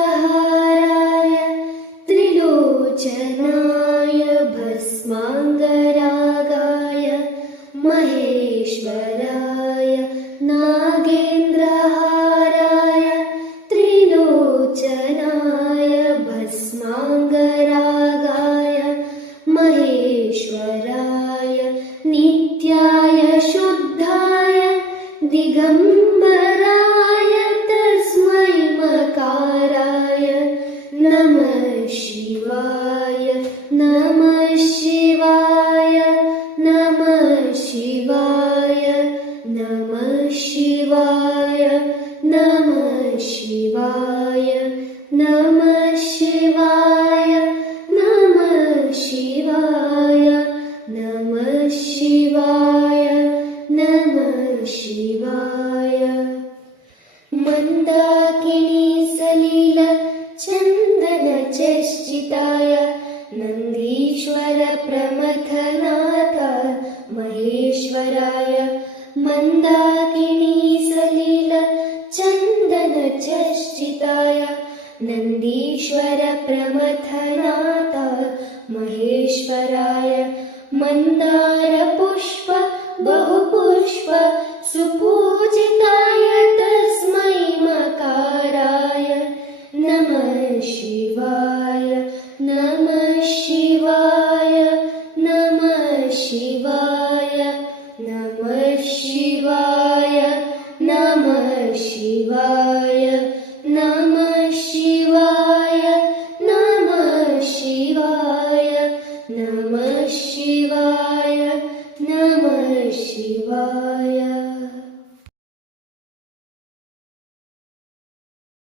नागेन्द्रहाराय त्रिलोचनाय भस्माङ्गरागाय महेश्वराय नागेन्द्रहाराय त्रिलोचनाय भस्माङ्गरागाय महेश्वराय नित्याय शुद्धाय दिगम्बराय तस्मै मकाराय नमः शिवाय नमः शिवाय नमः शिवाय नमः शिवाय नमः शिवाय नमः शिवाय नमः शिवाय नमः शिवाय नमः शिवाय मन्दाकिनी सलिल चन्दन चर्चिताय नन्दीश्वर प्रमथनाथ महेश्वराय मन्दाकिनी सलिल चन्दन चर्चिताय नन्दीश्वर प्रमथनाथ महेश्वराय मन्दार पुष्प बहुपुष्प सुपूजिताय तस्मै मकाराय नमः शिवाय नमः शिवाय नमः शिवाय नमः शिवाय नमः शिवाय